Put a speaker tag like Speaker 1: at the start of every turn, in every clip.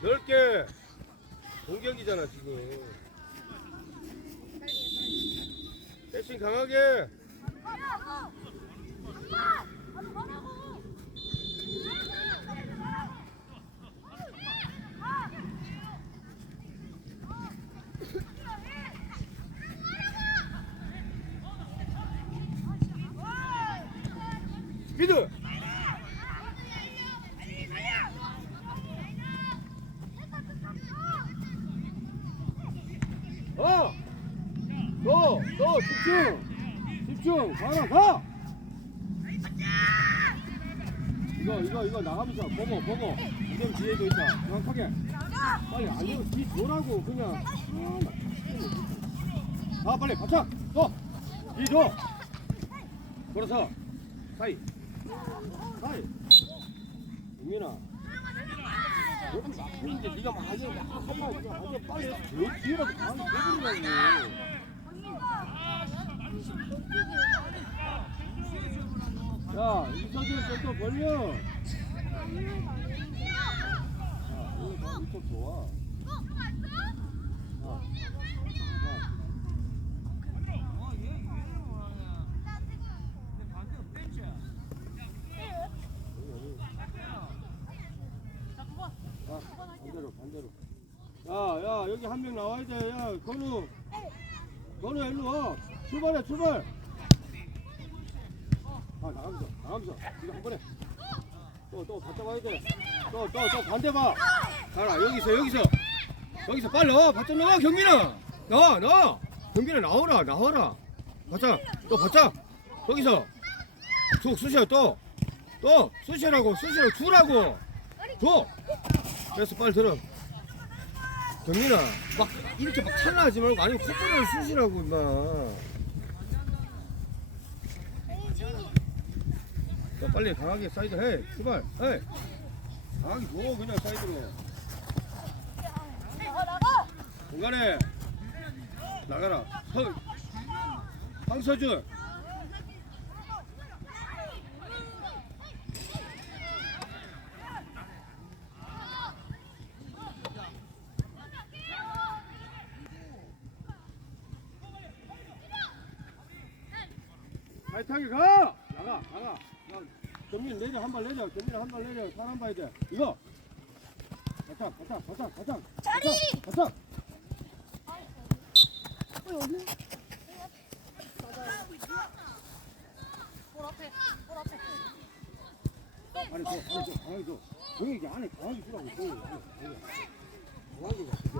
Speaker 1: 넓게 공격이잖아 지금. 패싱 강하게. 스피드 어! 너! 너 집중! 집중! 가라 가! 이거 이거 이거 나가면서 보고 보고 이점 뒤에도 있다. 정확하게. 빨리 아니면 뒤 줘라고 그냥. 아, 빨리 받쳐 또뒤줘! 걸어서. 사이. 사이. 민아. 너도 나쁜데 네가 많이 하지 빨리 왜 뒤에라도 가만히 내버리라고 야 이석이 좀더 벌려 야 이거 이쪽 좋아 야, 야. 아, 반대로 반대로 야야 여기 한 명 나와야 돼야 건우. 건우 일로 와. 출발해 출발 아 나가면서 나가면서. 이거 한 번에. 또또 갔다 와야 돼 또 또 또 반대 봐. 가라 여기서 여기서. 여기서 빨리 나와 바짝 나와 경민아. 나와 나와 경민아 나오라 나와라. 바짝 또 바짝 여기서. 쑥 쑤셔 또 또 쑤시라고 쑤시라고 주라고. 줘. 그래서 빨리 들어. 경민아 막 이렇게 막 찰나하지 말고 아니면 콧구멍을 쑤시라고 임마 자, 빨리 강하게 사이드 해. 출발. 해. 강하게 줘 그냥 사이드로. 공간에. 나가라. 서 황서준. 타이트하게 가! 나가, 나가. 야, 경민 내려, 한 발 내려. 경민 한발 내려. 사람 봐야 돼. 이거! 바짝, 바짝, 바짝, 바짝.
Speaker 2: 자리!
Speaker 1: 바짝!
Speaker 2: 볼 앞에, 볼 앞에.
Speaker 1: 안에 줘. 형이 이게 안에 강하게 주라고. 강하게 가, 그게.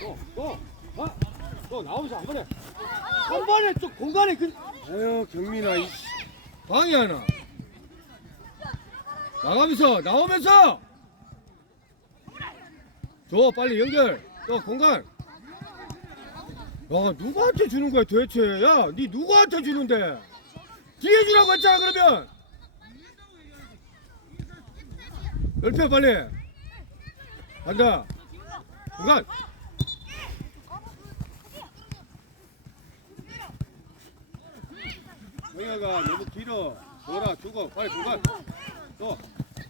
Speaker 1: 또, 또, 가! 또 나오면서 한 번에. 한 번에 좀 공간에 그. 에휴, 경민아, 이 씨. 방이 하나. 나가면서, 나오면서! 줘, 빨리 연결. 또 공간. 야, 누구한테 주는 거야 도대체? 야, 니 누구한테 주는데? 뒤에 주라고 했잖아 그러면. 열표 빨리. 간다. 공간. 영야가 너무 길어. 돌아 주고 빨리 공간. 또.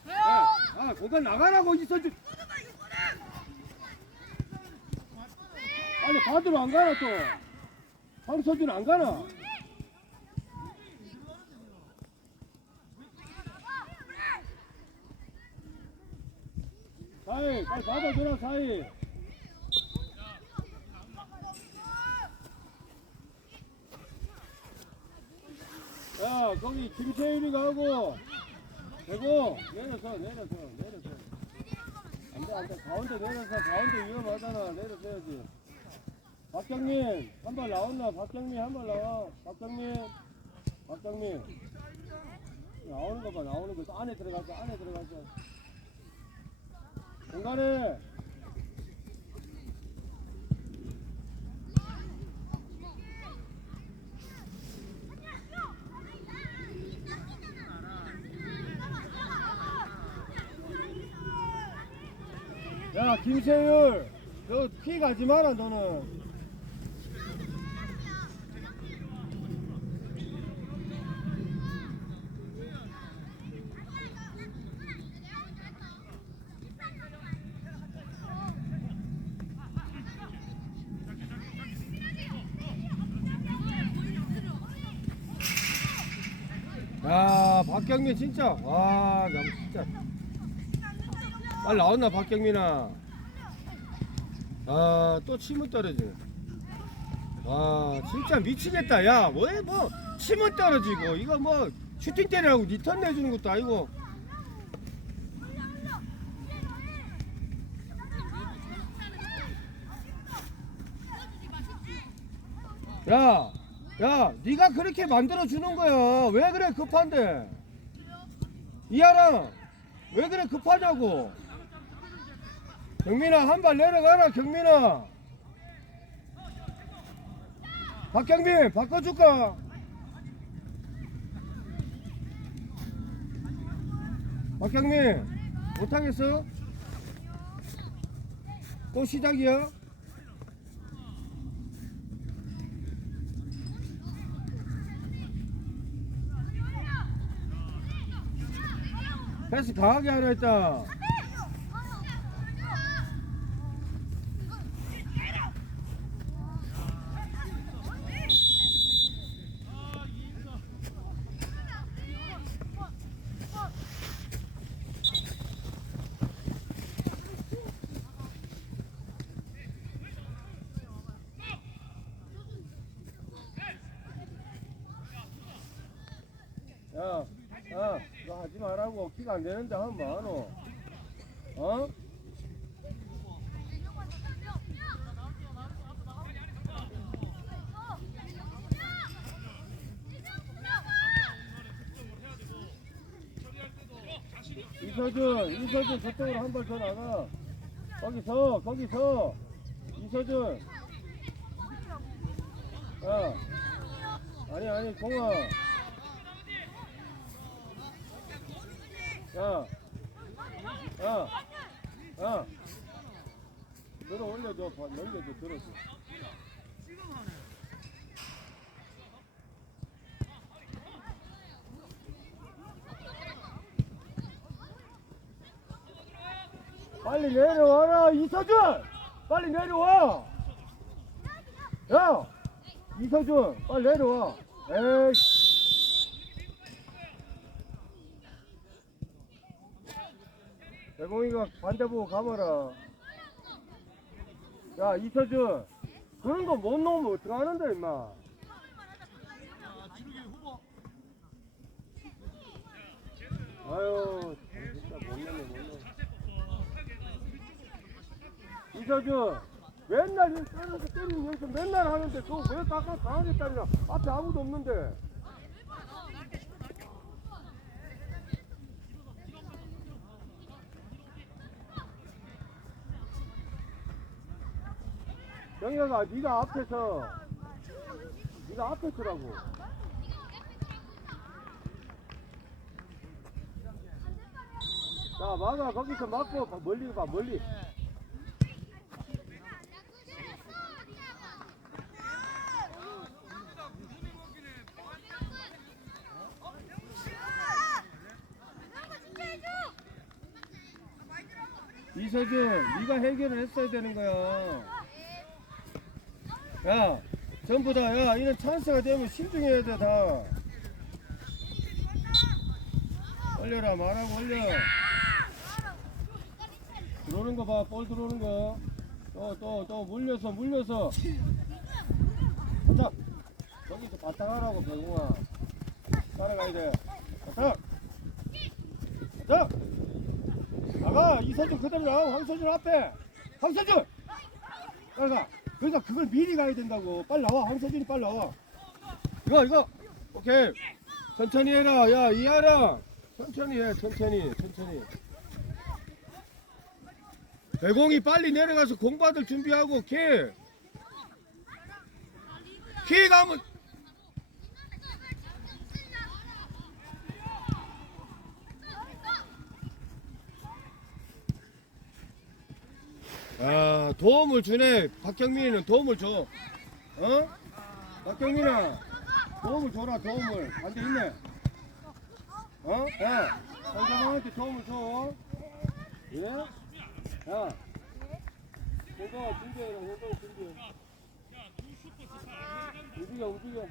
Speaker 1: 야, 아 공간 나가라고 있어주. 아니 받으러 안 가나 또. 황서준 안 가나? 사이 빨리 받아줘라 사이. 야 거기 김채일이가 하고. 되고 내려서 내려서 내려서. 안 돼 안 돼. 가운데 내려서 가운데 위험하잖아. 내려서야지. 박경민 한 발 나왔나? 박경민 한 발 나와. 박경민 박경민. 나오는 거 봐 나오는 거. 안에 들어가서 안에 들어가서. 공간에 야 김세율 너 피 가지 마라 너는. 야 박경민 진짜. 와 진짜. 빨리 나왔나 박경민아 아또 침을 떨어지네 와 진짜 미치겠다 야왜뭐 침은 떨어지고 이거 뭐 슈팅 때리라고 니턴 내주는 것도 아니고 야, 야, 네가 그렇게 만들어 주는 거야. 왜 그래 급한데? 이하랑 왜 그래 급하냐고? 경민아 한 발 내려가라 경민아. 박경민 바꿔줄까? 박경민 못하겠어? 또 시작이야? 패스 강하게 하려 했다. 야, 야, 너 하지 말라고 키가 안 되는데 하면 뭐하노? 어? 이서준, 이서준 저쪽으로 한 발 더 나가. 거기서, 거기서. 이서준. 야. 아니, 아니, 공아. 야, 야, 야, 들어 올려줘, 봐, 넘겨줘, 들어줘. 빨리 내려와라, 이서준! 빨리 내려와! 야! 이서준, 빨리 내려와! 에이! 대공이가 반대 보고 가봐라. 야, 이서준. 그런 거못 놓으면 어떡하는데, 임마. 아유, 진짜 못 놓네, 못 놓네. 이서준. 맨날 이 때려서 때리는 연습 맨날 하는데 그거 왜 강하게 때리냐 앞에 아무도 없는데 영혁아 네가 앞에서 네가 앞에 서라고. 자 막아. 거기서 막고 가- 멀리 가 멀리. 이서준 네가 해결을 했어야 되는 거야 야 전부 다 야 이런 찬스가 되면 신중해야 돼 다. 올려라 말하고 올려. 들어오는 거 봐 볼 들어오는 거 또 또 또 물려서 물려서. 가자. 거기서 바탕하라고 배공아. 따라가야 돼. 바탕 가자. 나가. 이서준 그대로 나와. 황서준 앞에. 황서준! 빨리 그러니까 그걸 미리 가야 된다고. 빨리 나와. 황서준이 빨리 나와. 이거 이거. 오케이. 천천히 해라. 야 이하라. 천천히 해. 천천히. 천천히. 대공이 빨리 내려가서 공 받을 준비하고 키. 키 가면 아 도움을 주네. 박경민이는 도움을 줘. 어? 박경민아 도움을 줘라 도움을. 앉아 있네. 어? 야 상대방한테 도움을 줘. 예? 야 현동아 준비해라 현동아 준비해 움직여 움직여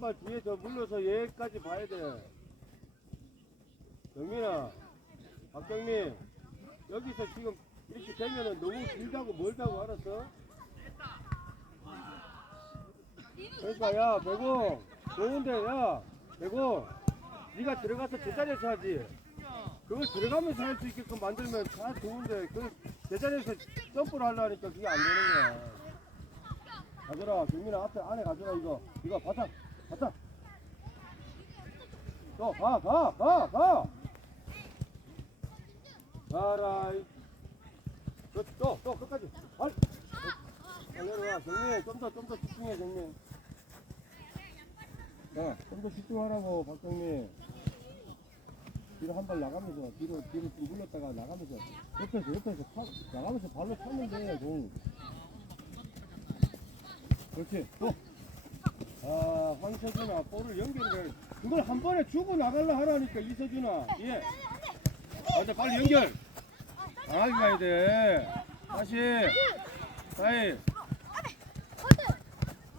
Speaker 1: 발 뒤에 더 물러서 얘까지 봐야 돼. 경민아, 박경민, 여기서 지금 이렇게 되면은 너무 길다고 멀다고 알았어? 그러니까 야 배고 좋은데 야 배고 네가 들어가서 제자리에서 하지 그걸 들어가면서 할 수 있게끔 만들면 다 좋은데 그 제자리에서 점프를 하려니까 그게 안 되는 거야 가져라. 경민아 앞에 안에 가져라 이거. 이거 바닥 바닥 또가가 가가. 가라. 또또 끝까지. 발 자, 내려와. 경민 좀더 좀 더 집중해 경민 야좀 더 집중하라고 박경민. 뒤로 한 발 나가면서 뒤로 뒤로 좀 물렀다가 나가면서. 옆에서 옆에서 파, 나가면서 발로 차면 돼공 그렇지 또 아, 황서준아, 볼을 연결을 해. 그걸 한 번에 주고 나가려 하라니까, 이서준아. 예. 아, 근데 빨리 연결. 강하게 가야 돼. 다시. 다이.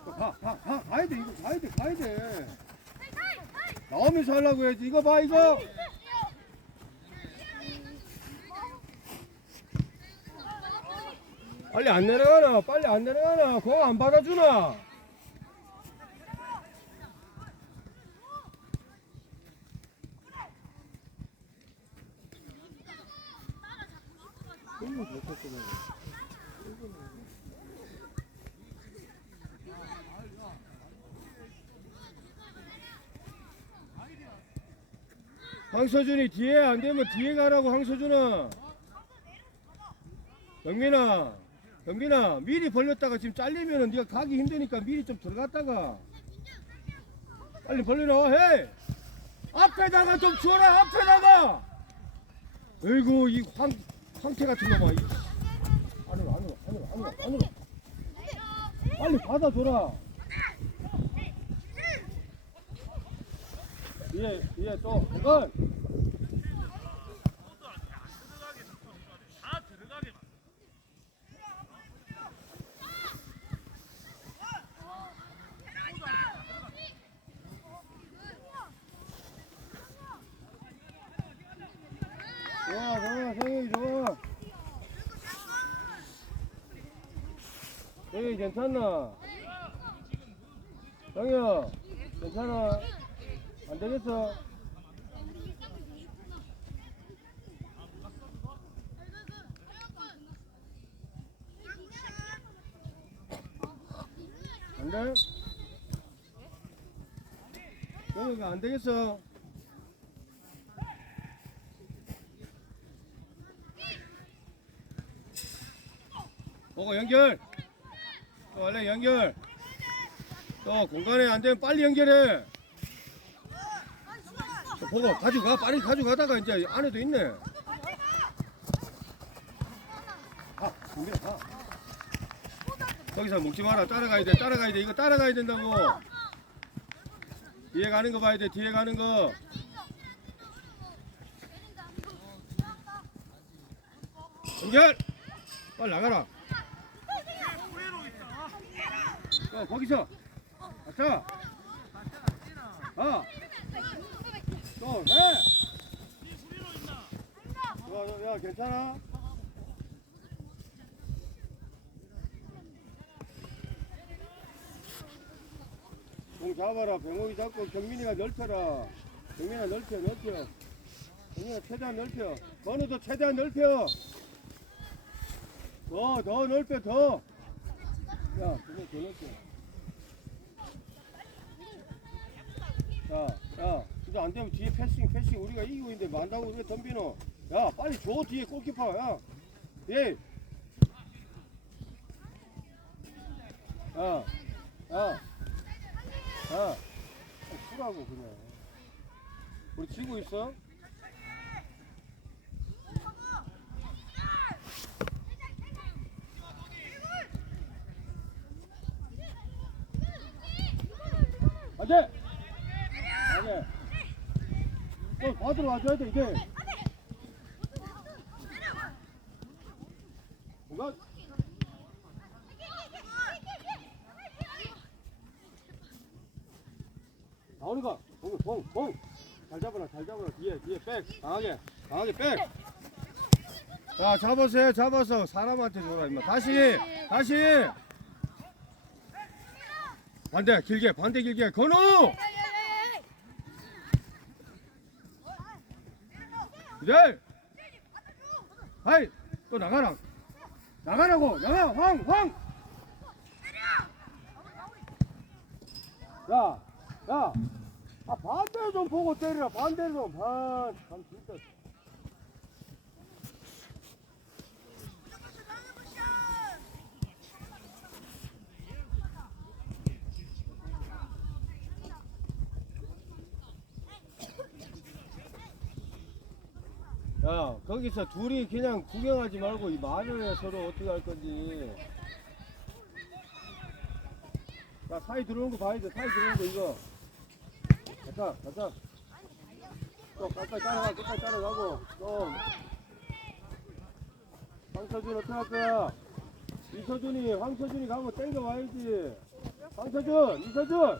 Speaker 1: 가, 가, 가, 가야 돼. 이거 가야 돼, 가야 돼. 나오면서 하려고 해야지. 이거 봐, 이거. 빨리 안 내려가나? 빨리 안 내려가나? 공안 받아주나? 황서준이 뒤에 안 되면 뒤에 가라고 황서준아. 영민아, 영민아, 미리 벌렸다가 지금 잘리면은 네가 가기 힘드니까 미리 좀 들어갔다가 빨리 벌려놔. 해. 앞에다가 좀 줘라. 앞에다가. 어이구 이 황, 황태 같은 놈아. 이. 안으로 안으로 안으로 안으로 안으로. 빨리 받아줘라. 위에 위에 또 이건 좋아 좋아 성이 좋아. 성이 괜찮나? 성이야 괜찮아? 안 되겠어? 안 돼? 성이가 안 되겠어? 보고 연결. 또 원래 연결. 또 공간에 안 되면 빨리 연결해. 또 보고 가져가 빨리 가져가다가 이제 안에도 있네. 가, 준비 가. 거기서 먹지 마라. 따라가야 돼. 따라가야 돼. 이거 따라가야 된다고. 뒤에 가는 거 봐야 돼. 뒤에 가는 거. 연결. 빨리 나가라. 야, 거기서. 자. 아. 또 해. 야, 괜찮아? 공 잡아라. 병목이 잡고 경민이가 넓혀라. 경민아 넓혀, 넓혀. 경민아 최대한 넓혀. 건우도 최대한 넓혀. 더, 더 넓혀, 더. 야, 더 넓혀. 자, 야, 진짜 안 되면 뒤에 패싱, 패싱 우리가 이기고 있는데 만다고 우리가 덤비노. 야, 빨리 줘 뒤에 골키퍼. 야, 예. 야, 야, 야, 쓰라고 그냥. 우리 지고 있어? 안 돼! 안 돼! 또 받으러 와줘야 돼, 이제! 공간! 어느 거? 봉, 봉, 봉. 잘 잡아라, 잘 잡아라. 뒤에, 뒤에 백. 강하게, 강하게 백. 자, 잡았어요, 잡았어. 사람한테 줘라, 임마. 다시, 다시. 반대, 길게, 반대, 길게. 건우! 이들! 하이! 또 나가라. 나가라고! 나가! 황! 황! 야! 야! 아, 반대로 좀 보고 때리라, 반대로 좀. 아, 참, 진짜. 야, 거기서 둘이 그냥 구경하지 말고 이 말을 해 서로 어떻게 할 건지. 야, 사이 들어오는 거 봐야 돼. 사이 들어오는 거 이거. 가자, 가자. 또 가까이 따라가, 가까이 따라가고. 또. 황서준 어떻게 할 거야? 이서준이, 황서준이 가면 땡겨 와야지. 황서준, 이서준.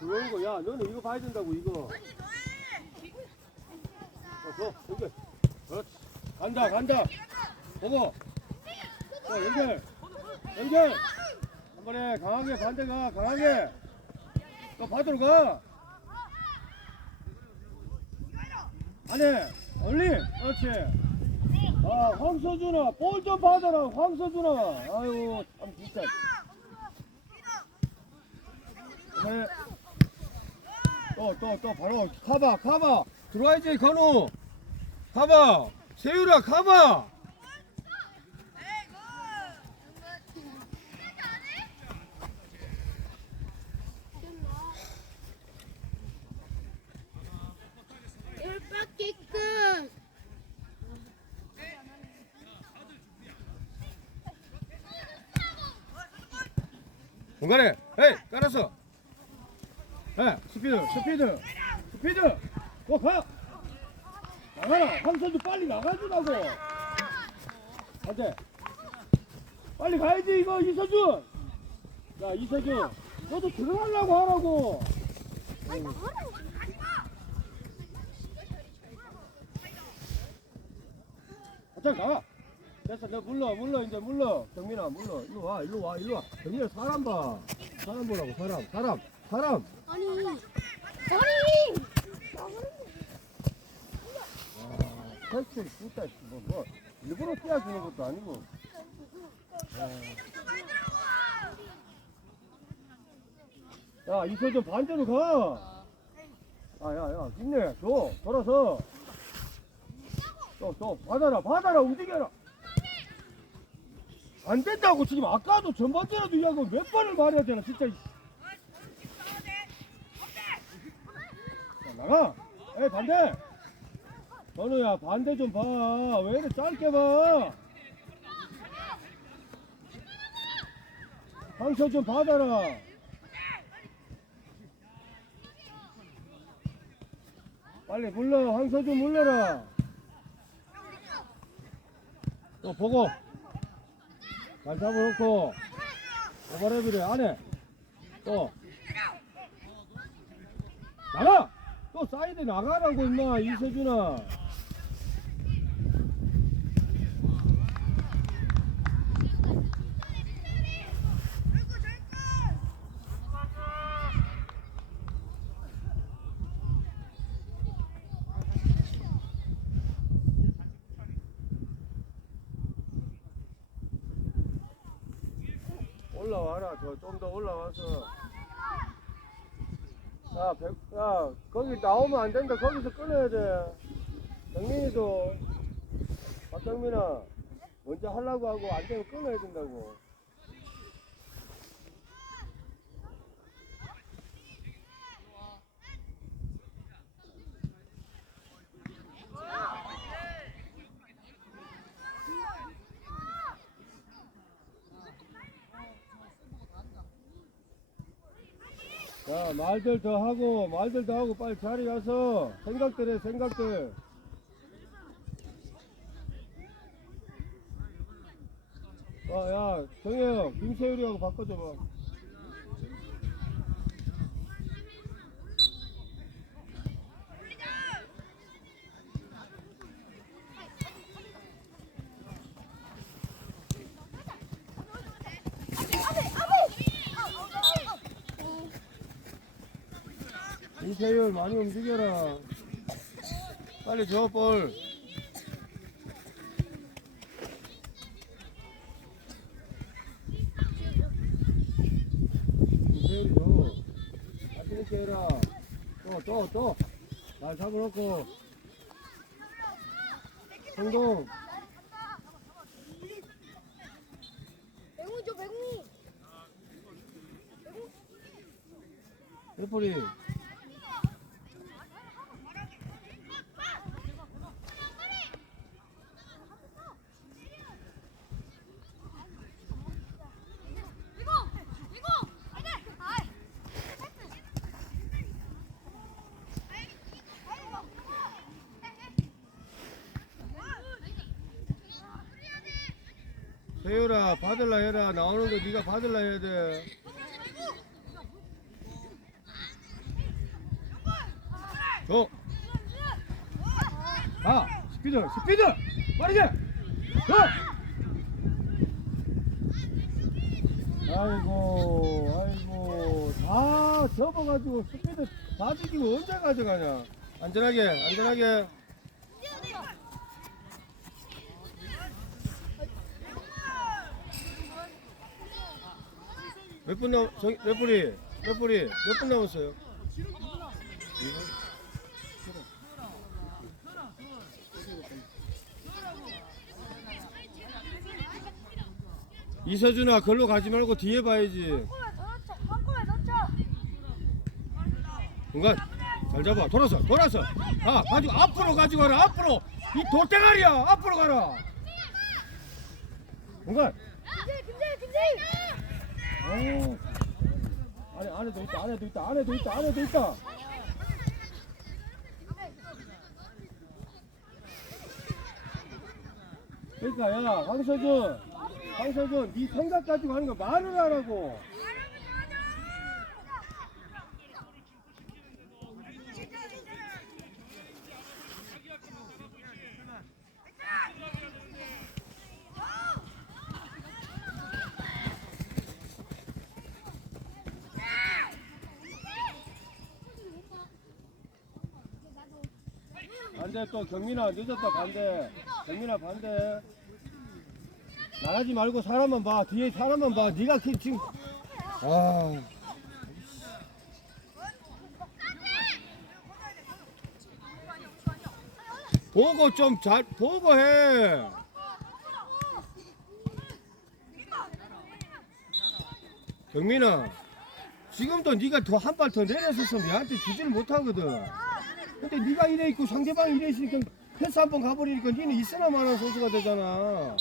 Speaker 1: 들어오는 거, 야, 너는 이거 봐야 된다고, 이거. 어, 줘, 연결. 그렇지. 간다, 간다. 보고. 자, 연결. 연결. 한 번에 강하게 반대 가, 강하게. 또 받으러 가. 안에, 얼리. 그렇지. 아, 황서준아, 볼 좀 받아라, 황서준아. 아유, 참, 진짜. 네. 또, 또, 또, 바로, 가봐, 가봐. 들어와야지, 건우. 가봐. 세율아, 가봐. 공간에, 에이, 깔았어. 에, 스피드, 스피드, 스피드. 어, 가. 나가라. 황선주 빨리 나가주라고. 안 돼. 빨리 가야지, 이거, 이서준. 야, 이서준. 너도 들어가려고 하라고. 가자, 가. 됐어, 너 물러, 물러, 이제 물러. 경민아, 물러. 일로 와, 일로 와, 일로 와. 경민아, 사람 봐. 사람 보라고, 사람, 사람, 사람.
Speaker 3: 아니. 아니.
Speaker 1: 아, 패스를 진짜 뭐, 뭐 일부러 띄워주는 것도 아니고. 야, 야 이서준 반대로 가. 아, 야, 야, 힘내. 줘, 돌아서. 또, 또, 받아라, 받아라, 움직여라. 안 된다고 지금 아까도 전반전에도 이야기하고 몇 번을 말해야 되나, 진짜. 나가. 에이, 반대. 전우야 반대 좀 봐. 왜 이렇게 짧게 봐? 상처 좀 받아라. 빨리 물러. 황서 좀 물러라. 또 보고. 잘 잡아놓고. 오버랩이래 안에. 또. 나가! 또 사이드 나가라고 임마 이세준아. 올라와라. 저좀더 올라와서. 야, 백, 야 거기 나오면 안 된다. 거기서 끊어야 돼. 정민이도. 박정민아 먼저 하려고 하고 안 되면 끊어야 된다고 자 말들 더 하고 말들 더 하고 빨리 자리 가서 생각들 해 생각들. 아, 야 정혜영 김세율이하고 바꿔줘봐 이세율 많이 움직여라. 빨리 줘, 볼. 줘. 해라. 또, 또, 또. 잘 잡아놓고. 성공.
Speaker 2: 백무죠 백무.
Speaker 1: 레프리.
Speaker 2: 이거 이거. 아니 아이.
Speaker 1: 세율아, 받을라 해라. 나오는 거 네가 받을라 해야 돼. 줘. 가. 스피드, 스피드. 빠르게. 가. 아이고, 아이고. 다 접어가지고 스피드 다 죽이고 언제 가져가냐. 안전하게, 안전하게. 몇 분 남, 저, 레프리, 레프리, 몇분 남았어요? 이서준아, 걸로 가지 말고 뒤에 봐야지. 공간, 잘 잡아. 돌아서, 돌아서. 가, 가지고 앞으로 가지고 가라, 앞으로. 이 돌대가리야, 앞으로 가라. 공간.
Speaker 2: 김재 김재 김재.
Speaker 1: 오. 안에 안에도 있다 안에도 있다 안에도 있다 안에도 있다 그러니까 야 황서준 황서준 네 생각 가지고 하는 거 말을 하라고 또 경민아 늦었다 반대. 경민아 반대. 나가지 말고 사람만 봐. 뒤에 사람만 봐. 네가 그 지금. 아. 보고 좀 잘 보고 해. 경민아 지금도 네가 더 한 발 더 내렸었으면 얘한테 주지를 못하거든 근데 네가 이래 있고 상대방이 이래 있으니까 패스 한 번 가버리니까 니는 있으나 마나 선수가 되잖아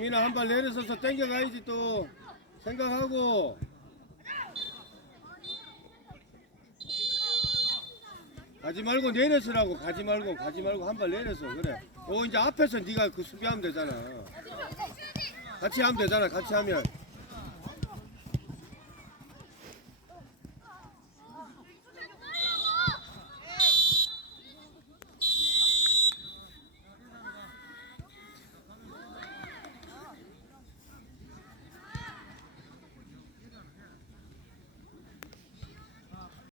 Speaker 1: 경민아 한 발 내려서서 땡겨가야지 또 생각하고. 가지 말고 내려서라고 가지 말고 가지 말고 한 발 내려서 그래. 요 이제 앞에서 네가 그 수비하면 되잖아. 같이 하면 되잖아 같이 하면